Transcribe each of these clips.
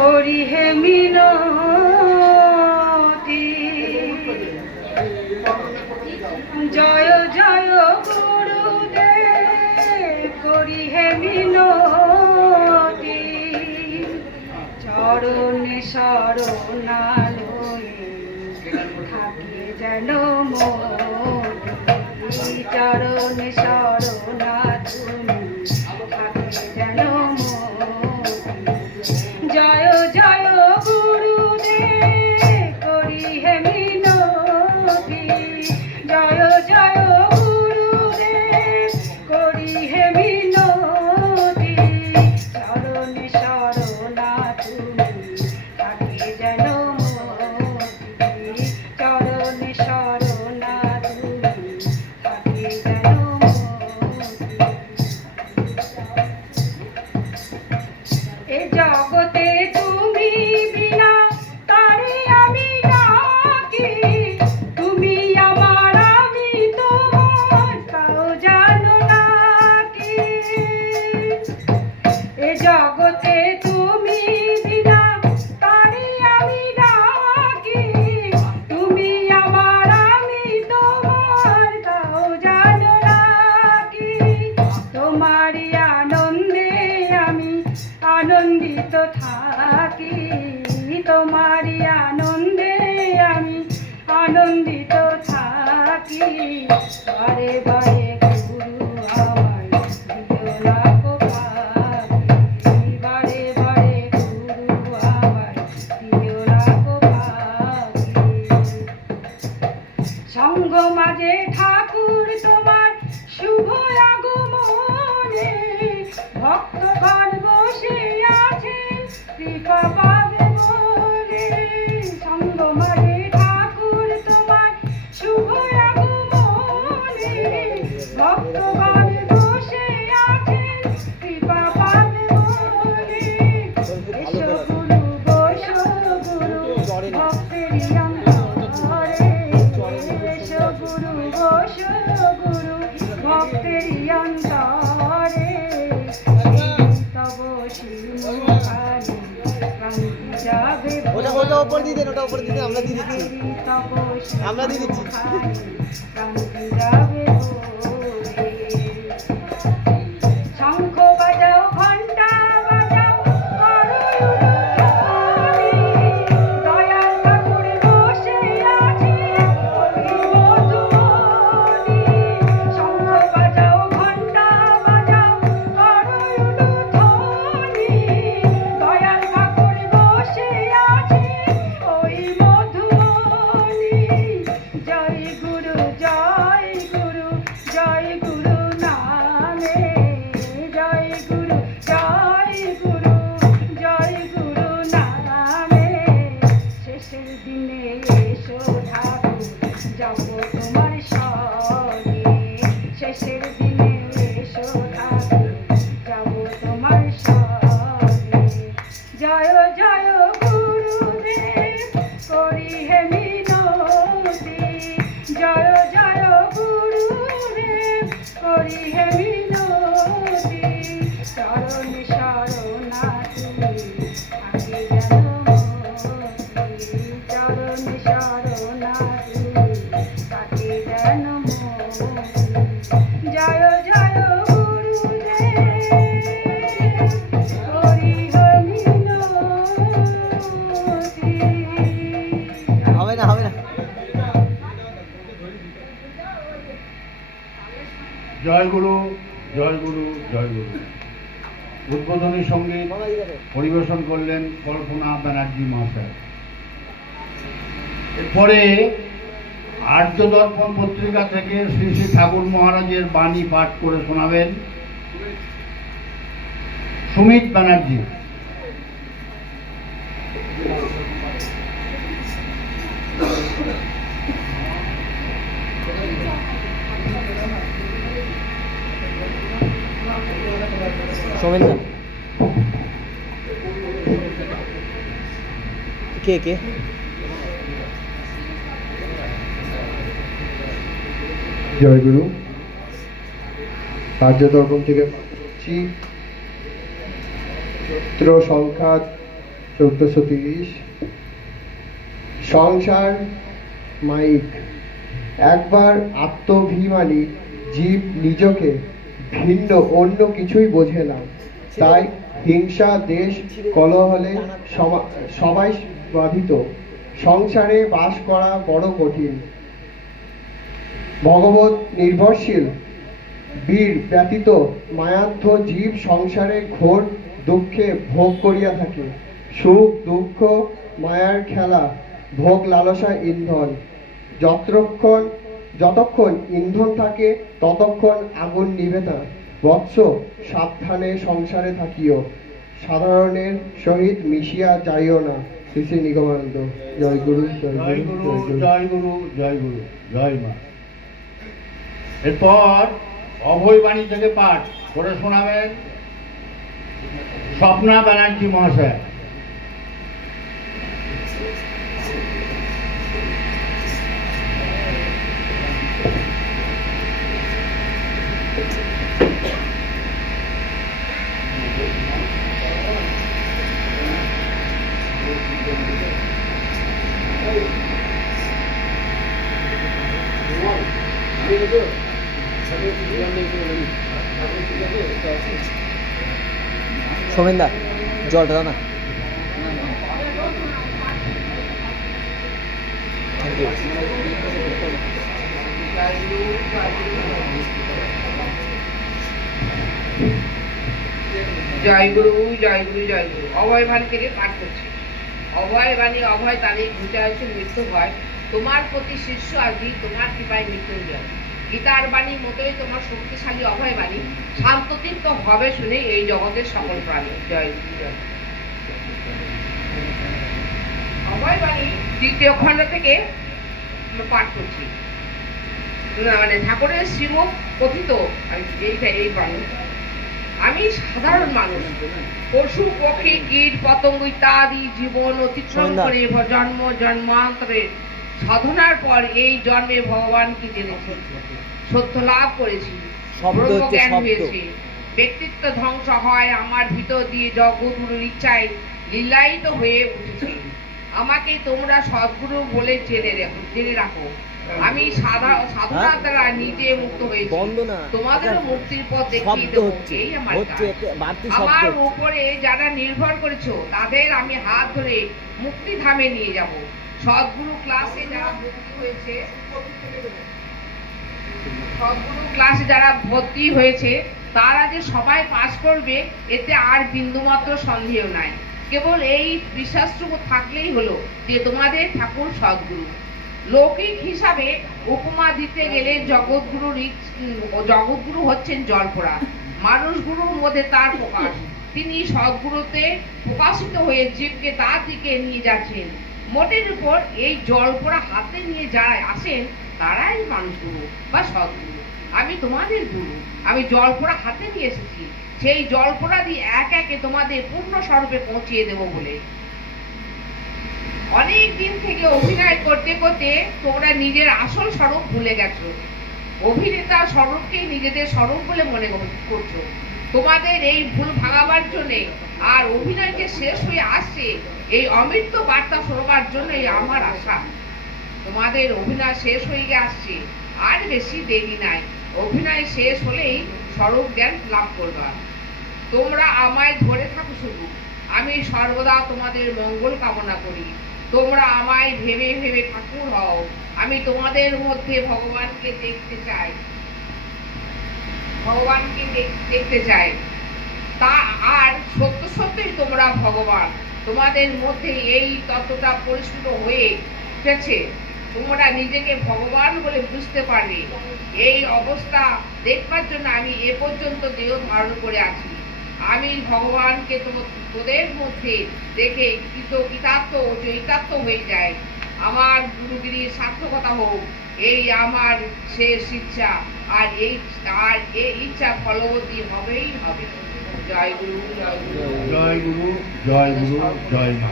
করি হে জয় জয় গুরুদেব করি হে মিনতি। চরণে থাকে যেন মো চরণে আনন্দে আমি আনন্দিত থাকি। আরে বাড়ি ওপর দিয়ে দেন ওটা ওপর দিয়ে আমরা দিয়ে দিচ্ছি। আমরা দিয়ে দিচ্ছি। পরিবেশন করলেন কল্পনা ব্যানার্জি মহাশয়। এরপরে আর্য দর্পণ পত্রিকা থেকে শ্রী শ্রী ঠাকুর মহারাজের বাণী পাঠ করে শোনাবেন সুমিত ব্যানার্জি। সোমেন কে কে? জয় গুরু রাজ্য দর্পণ থেকে পাচ্ছি সূত্র সংখ্যা চোদ্দশো তিরিশ, সংসার মাইক। একবার আত্মভিমানী জীব নিজকে ভিন্ন, অন্য কিছুই বোঝে না। তাই হিংসা, দেশ, কলহলে সবাই বাধিত সংসারে বাস করা বড় কঠিন। ভগবত নির্ভরশীল। বীর ব্যতীত মায়াধ্য জীব সংসারে ঘোর দুঃখে ভোগ করিয়া থাকে। সুখ, দুঃখ, মায়ার খেলা, ভোগ, লালসা, ইন্ধন। যতক্ষণ যতক্ষণ ইন্ধন থাকে, ততক্ষণ আগুন নিভে না বৎস সাবধানে সংসারে থাকিও। সাধারণের সহিত মিশিয়া যাইও না। শ্রী শ্রী নিগমানন্দ জয় গুরু জয় গুরু জয় গুরু জয় গুরু জয় মা এরপর অভয়বাণী থেকে পাঠ করে শোনাবেন স্বপ্না ব্যানার্জি মহাশয়। সোমেনদা জলটা দাও না। জয় গুরু জয় গুরু জয় গুরু। অভয় বাণী থেকে পাঠ করছি। অভয় বাণী, অভয় তালে ঘুচা আছে মৃত্যু ভয়। তোমার প্রতি শিষ্য আজি তোমার কৃপায় মৃত্যু মৃত্যুঞ্জয়। গীতার বাণী মতোই তোমার শক্তিশালী অভয় বাণী। শান্তচিত্ত হবে শুনে এই জগতের সকল প্রাণী। জয় জয় অভয় বাণী দ্বিতীয় খণ্ড থেকে পাঠ করছি। না মানে ঠাকুরের শ্রীমুখ কথিত এইটা এই বাণী। আমি সাধারণ মানুষ। পশু পক্ষী কীট পতঙ্গ ইত্যাদি জীবন অতিক্রম করে জন্ম জন্মান্তরের সাধনার পর এই জন্মে ভগবানকে জেনেছি সত্য লাভ করেছি ব্রহ্মজ্ঞান হয়েছে। ব্যক্তিত্ব ধ্বংস হয় আমার ভিতর দিয়ে জগৎগুরুর ইচ্ছায় লীলায়িত হয়ে উঠেছে। আমাকে তোমরা সদ্গুরু বলে জেনে রেখো জেনে রাখো। আমি সাধা সাধনার হ্যাঁ? দ্বারা নিজে মুক্ত হয়েছি। আচ্ছা, মুক্তির পথ দেখিয়ে দেবো। এই আমার আমার উপরে যারা নির্ভর করেছ তাদের আমি হাত ধরে মুক্তি ধামে নিয়ে যাব। সদ্গুরু ক্লাসে যারা ভর্তি হয়েছে সদ্গুরু ক্লাসে যারা ভর্তি হয়েছে তারা যে সবাই পাশ করবে এতে আর বিন্দুমাত্র সন্দেহ নাই। কেবল এই বিশ্বাসটুকু থাকলেই হলো যে তোমাদের ঠাকুর সদ্গুরু। লৌকিক হিসাবে উপমা দিতে গেলে উম, জগৎগুরু হচ্ছেন জলপোড়া মানুষগুরুর মধ্যে তার প্রকাশ। তিনি সদ্গুরুতে প্রকাশিত হয়ে জীবকে তার দিকে নিয়ে যাচ্ছেন। মোটের উপর এই জলপোড়া হাতে নিয়ে যারা আসেন, তারাই মানুষগুরু বা সদ্গুরু। আমি তোমাদের গুরু। আমি জলপোড়া হাতে নিয়ে এসেছি। সেই জলপোড়া দিয়ে এক একে তোমাদের পূর্ণ স্বরূপে পৌঁছিয়ে দেব বলে। অনেক দিন থেকে অভিনয় করতে করতে তোমরা নিজের আসল স্বরূপ ভুলে গেছো। অভিনেতা স্বরূপকেই নিজেদের স্বরূপ বলে মনে করছ। তোমাদের এই ভুল ভাঙাবার জন্যে আর অভিনয় যে শেষ হয়ে আসছে এই অমৃত বার্তা শোনবার জন্যই আমার আশা। তোমাদের অভিনয় শেষ হয়ে আসছে আর বেশি দেরি নাই। অভিনয় শেষ হলেই স্বরূপ জ্ঞান লাভ করবা। তোমরা আমায় ধরে থাকো শুধু। আমি সর্বদা তোমাদের মঙ্গল কামনা করি। তোমরা আমায় ভেবে ভেবে ঠাকুর হও। আমি তোমাদের মধ্যে ভগবানকে দেখতে চাই। ভগবানকে দেখতে চাই। তা আর সত্য সত্যই তোমরা ভগবান। তোমাদের মধ্যে এই তত্ত্বটা পরিস্ফুট হয়ে উঠেছে তোমরা নিজেকে ভগবান বলে বুঝতে পারবে এই অবস্থা দেখবার জন্য আমি এ পর্যন্ত দেহ ধারণ করে আছি। আমি ভগবানকে তোদের মধ্যে দেখে কৃত কৃতার্থ ও চৈতার্থ হয়ে যায় আমার গুরুগিরির সার্থকতা হোক, এই আমার শেষ ইচ্ছা। আর এই আর এই ইচ্ছা ফলবতী হবেই হবে। জয় গুরু জয় গুরু জয় মা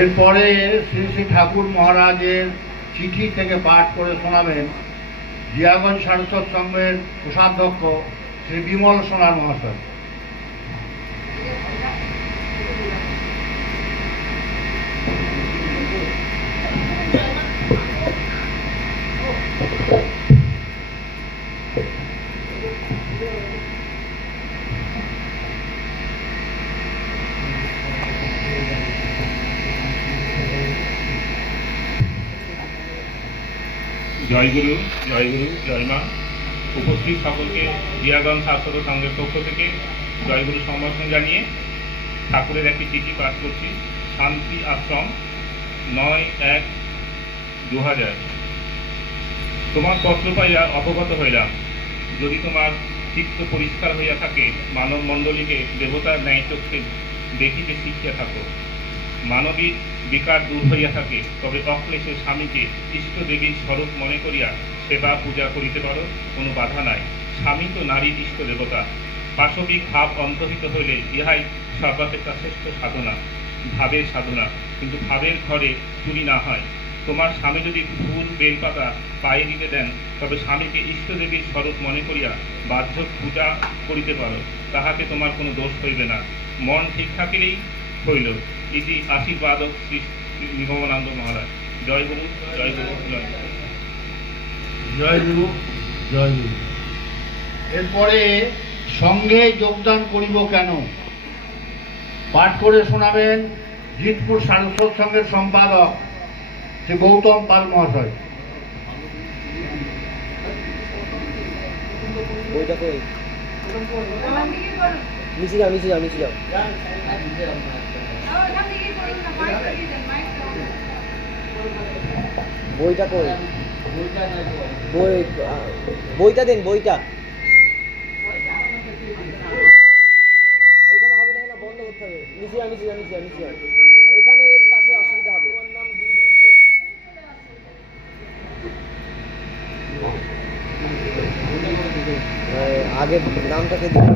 এরপরে শ্রী শ্রী ঠাকুর মহারাজের চিঠি থেকে পাঠ করে শোনাবেন জিয়াগঞ্জ সারস্বত সংঘের কোষাধ্যক্ষ শ্রী বিমল সোনার মহাশয়। জয়গুরু জয়গুরু জয় মা উপস্থিত সকলকে জিয়াগঞ্জ শাশ্বত সংঘের পক্ষ থেকে জয়গুরু সম্ভাষণ জানিয়ে ঠাকুরের একটি চিঠি পাঠ করছি। শান্তি আশ্রম নয় এক দু হাজার তোমার পত্র পাইয়া অবগত হইলাম। যদি তোমার চিত্ত পরিষ্কার হইয়া থাকে মানব মণ্ডলীকে দেবতার ন্যায় চক্ষে দেখিতে শিখিয়া থাকো। মানবিক বিকার দূর হইয়া থাকে, তবে অক্লেশে স্বামীকে ইষ্ট দেবীর স্বরূপ মনে করিয়া সেবা পূজা করিতে পারো, কোনো বাধা নাই। স্বামী তো নারীর ইষ্ট দেবতা। পাশবিক ভাব অন্তর্হিত হইলে ইহাই সর্বাপেক্ষা শ্রেষ্ঠ সাধনা, ভাবের সাধনা। কিন্তু ভাবের ঘরে চুরি না হয়। তোমার স্বামী যদি ফুল, বেলপাতা পায়ে দিতে দেন, তবে স্বামীকে ইষ্টদেবীর স্বরূপ মনে করিয়া বাহ্য পূজা করিতে পারো। তাহাতে তোমার কোনো দোষ হইবে না। মন ঠিক থাকিলেই হইল। ইতি আশীর্বাদ শ্রী শ্রী নিগমানন্দ মহারাজ। জয় গুরু জয় গুরু জয় গুরু। জয় গুরু জয় গুরু। এরপরে সঙ্গে যোগদান করিব কেন? পাঠ করে শোনাবেন জিতপুর সারস্বত সংঘের সম্পাদক শ্রী গৌতম পাল মহাশয়। নিচে যাও নিচে যাও নিচে যাও বইটা কই? বই, বইটা দেন, বইটা। এখানে হবে না বন্ধ করতে হবে। এখানে অসুবিধা হবে। আগে নামটাকে দিন